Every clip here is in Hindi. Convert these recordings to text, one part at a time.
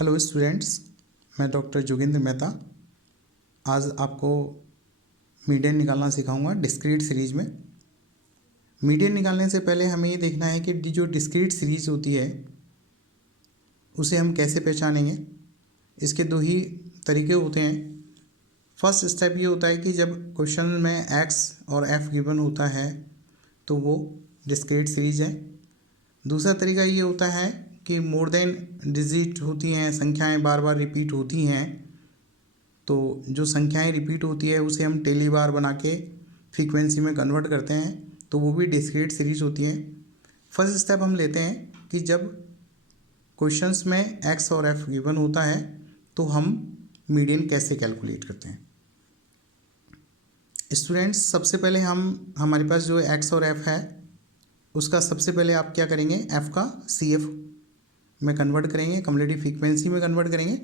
हेलो स्टूडेंट्स, मैं डॉक्टर जोगिंद्र मेहता आज आपको मीडियन निकालना सिखाऊंगा डिस्क्रीट सीरीज़ में। मीडियन निकालने से पहले हमें ये देखना है कि जो डिस्क्रीट सीरीज़ होती है उसे हम कैसे पहचानेंगे। इसके दो ही तरीके होते हैं। फर्स्ट स्टेप ये होता है कि जब क्वेश्चन में एक्स और एफ गिवन होता है तो वो डिस्क्रीट सीरीज़ है। दूसरा तरीका ये होता है कि मोर देन डिजिट होती हैं, संख्याएं बार बार रिपीट होती हैं, तो जो संख्याएं रिपीट होती है उसे हम टेली बार बना के फ्रीक्वेंसी में कन्वर्ट करते हैं, तो वो भी डिस्क्रीट सीरीज होती हैं। फर्स्ट स्टेप हम लेते हैं कि जब क्वेश्चंस में एक्स और एफ गिवन होता है तो हम मीडियन कैसे कैलकुलेट करते हैं। स्टूडेंट्स, सबसे पहले हमारे पास जो एक्स और एफ है उसका सबसे पहले आप क्या करेंगे, एफ का सी एफ में कन्वर्ट करेंगे, कम्युलेटिव फ्रीक्वेंसी में कन्वर्ट करेंगे।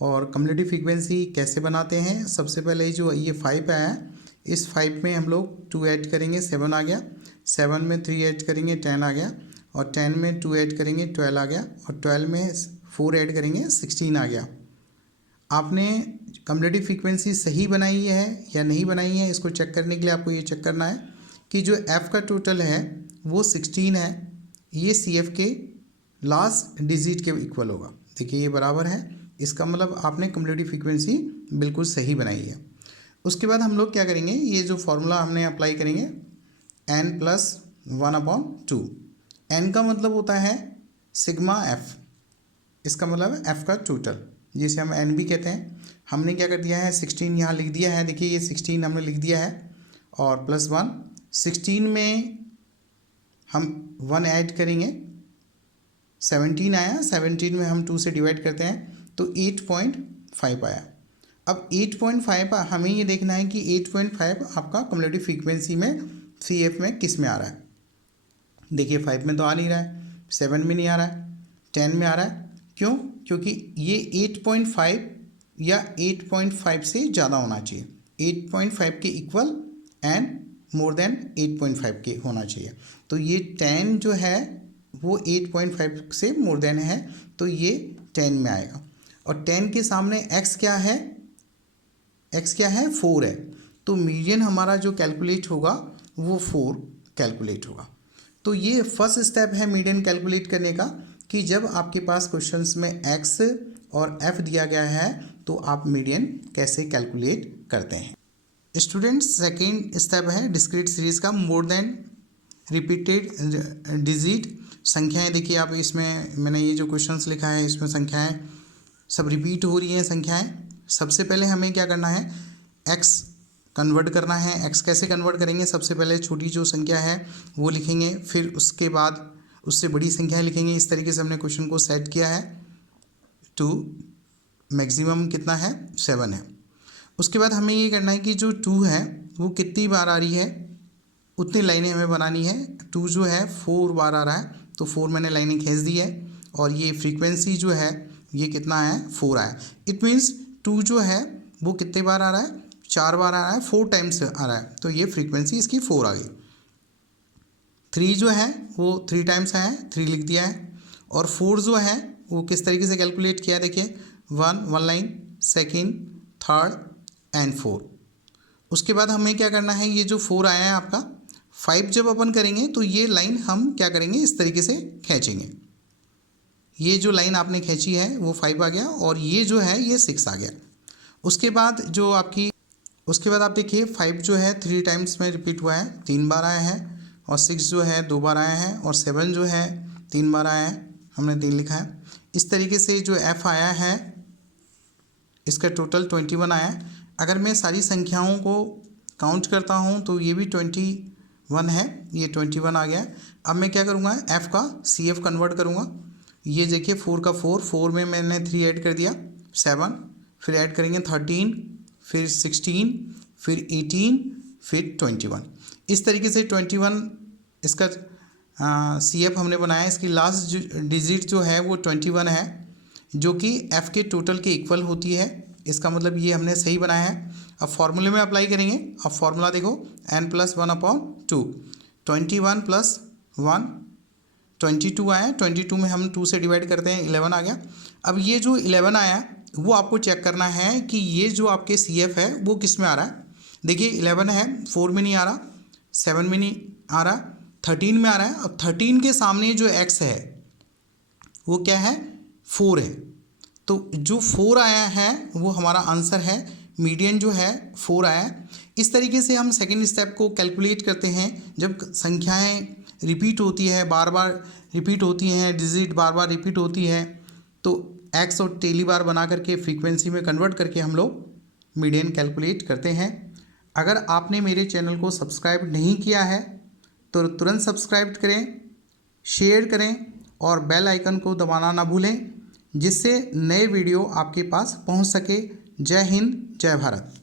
और कम्युलेटिव फ्रीक्वेंसी कैसे बनाते हैं, सबसे पहले जो ये 5 आया है, इस 5 में हम लोग 2 ऐड करेंगे 7 आ गया, 7 में 3 ऐड करेंगे 10 आ गया, और 10 में 2 ऐड करेंगे 12 आ गया, और 12 में 4 ऐड करेंगे 16 आ गया। आपने कम्युलेटिव फ्रीक्वेंसी सही बनाई है या नहीं बनाई है, इसको चेक करने के लिए आपको ये चेक करना है कि जो एफ़ का टोटल है वो 16 है, ये सी एफ के लास्ट डिजिट के इक्वल होगा। देखिए ये बराबर है, इसका मतलब आपने कम्युलेटिव फ्रीक्वेंसी बिल्कुल सही बनाई है। उसके बाद हम लोग क्या करेंगे, ये जो फॉर्मूला हमने अप्लाई करेंगे n+1/2। n का मतलब होता है सिग्मा एफ, इसका मतलब एफ का टोटल, जिसे हम n भी कहते हैं। हमने क्या कर दिया है, 16 यहाँ लिख दिया है। देखिए ये 16 हमने लिख दिया है, और +1, 16 में हम 1 ऐड करेंगे, 17 आया, 17 में हम 2 से डिवाइड करते हैं तो 8.5 आया। अब 8.5 हमें ये देखना है कि 8.5 आपका कम्युलेटिव फ्रीक्वेंसी में सी एफ में किस में आ रहा है। देखिए 5 में तो आ नहीं रहा है, 7 में नहीं आ रहा है, 10 में आ रहा है। क्यों? क्योंकि ये 8.5 या 8.5 से ज़्यादा होना चाहिए, 8.5 के इक्वल एंड मोर देन 8.5 के होना चाहिए। तो ये 10 जो है वो 8.5 से मोर देन है, तो ये 10 में आएगा। और 10 के सामने x क्या है, x क्या है, 4 है, तो मीडियन हमारा जो कैलकुलेट होगा वो 4 कैलकुलेट होगा। तो ये फर्स्ट स्टेप है मीडियन कैलकुलेट करने का, कि जब आपके पास क्वेश्चंस में x और f दिया गया है तो आप मीडियन कैसे कैलकुलेट करते हैं। स्टूडेंट्स, सेकेंड स्टेप है डिस्क्रीट सीरीज़ का, मोर देन रिपीटेड डिजिट संख्याएं। देखिए आप इसमें मैंने ये जो क्वेश्चंस लिखा है इसमें संख्याएं सब रिपीट हो रही हैं संख्याएं। सबसे पहले हमें क्या करना है, x कन्वर्ट करना है। x कैसे कन्वर्ट करेंगे, सबसे पहले छोटी जो संख्या है वो लिखेंगे, फिर उसके बाद उससे बड़ी संख्या लिखेंगे। इस तरीके से हमने क्वेश्चन को सेट किया है। 2 मैक्सिमम कितना है, 7 है। उसके बाद हमें ये करना है कि जो 2 है वो कितनी बार आ रही है, उतनी लाइनें हमें बनानी है। 2 जो है 4 बार आ रहा है, तो 4 मैंने लाइनें खींच दी है, और ये फ्रीक्वेंसी जो है ये कितना है, 4 आया। इट मीन्स 2 जो है वो कितने बार आ रहा है, 4 बार आ रहा है, 4 टाइम्स आ रहा है, तो ये फ्रीक्वेंसी इसकी 4 आ गई। 3 जो है वो 3 टाइम्स आया है, 3 लिख दिया है। और 4 जो है वो किस तरीके से कैलकुलेट किया है, देखिए 1 लाइन, सेकेंड, थर्ड एंड 4। उसके बाद हमें क्या करना है, ये जो 4 आया है आपका, 5 जब अपन करेंगे तो ये लाइन हम क्या करेंगे, इस तरीके से खींचेंगे। ये जो लाइन आपने खींची है वो 5 आ गया, और ये जो है ये 6 आ गया। उसके बाद आप देखिए 5 जो है 3 टाइम्स में रिपीट हुआ है, 3 बार आया है, और 6 जो है 2 बार आया है, और 7 जो है 3 बार आया है, हमने 3 लिखा है। इस तरीके से जो f आया है इसका टोटल 21 आया है। अगर मैं सारी संख्याओं को काउंट करता हूँ तो ये भी 21 है, ये 21 आ गया। अब मैं क्या करूँगा, f का सी एफ कन्वर्ट करूँगा। ये देखिए 4 का 4 में मैंने 3 ऐड कर दिया, 7, फिर ऐड करेंगे 13, फिर 16, फिर 18, फिर 21। इस तरीके से 21 इसका सी एफ हमने बनाया। इसकी लास्ट डिजिट जो है वो 21 है, जो कि f के टोटल के इक्वल होती है। इसका मतलब ये हमने सही बनाया है। अब फॉर्मूले में अप्लाई करेंगे। अब फॉर्मूला देखो, n+1/2, 21 + 1 22 आया, 22 में हम 2 से डिवाइड करते हैं 11 आ गया। अब ये जो 11 आया वो आपको चेक करना है कि ये जो आपके CF है वो किस में आ रहा है। देखिए 11 है, 4 में नहीं आ रहा, 7 में नहीं आ रहा, 13 में आ रहा है। अब 13 के सामने जो x है वो क्या है, 4 है। तो जो 4 आया है वो हमारा आंसर है। मीडियन जो है 4 आया है। इस तरीके से हम सेकेंड स्टेप को कैलकुलेट करते हैं। जब संख्याएं रिपीट होती है, बार बार रिपीट होती हैं, डिजिट बार बार रिपीट होती है, तो एक्स और टेली बार बना करके फ्रीक्वेंसी में कन्वर्ट करके हम लोग मीडियन कैलकुलेट करते हैं। अगर आपने मेरे चैनल को सब्सक्राइब नहीं किया है तो तुरंत सब्सक्राइब करें, शेयर करें और बेल आइकन को दबाना ना भूलें, जिससे नए वीडियो आपके पास पहुंच सके। जय हिंद, जय भारत।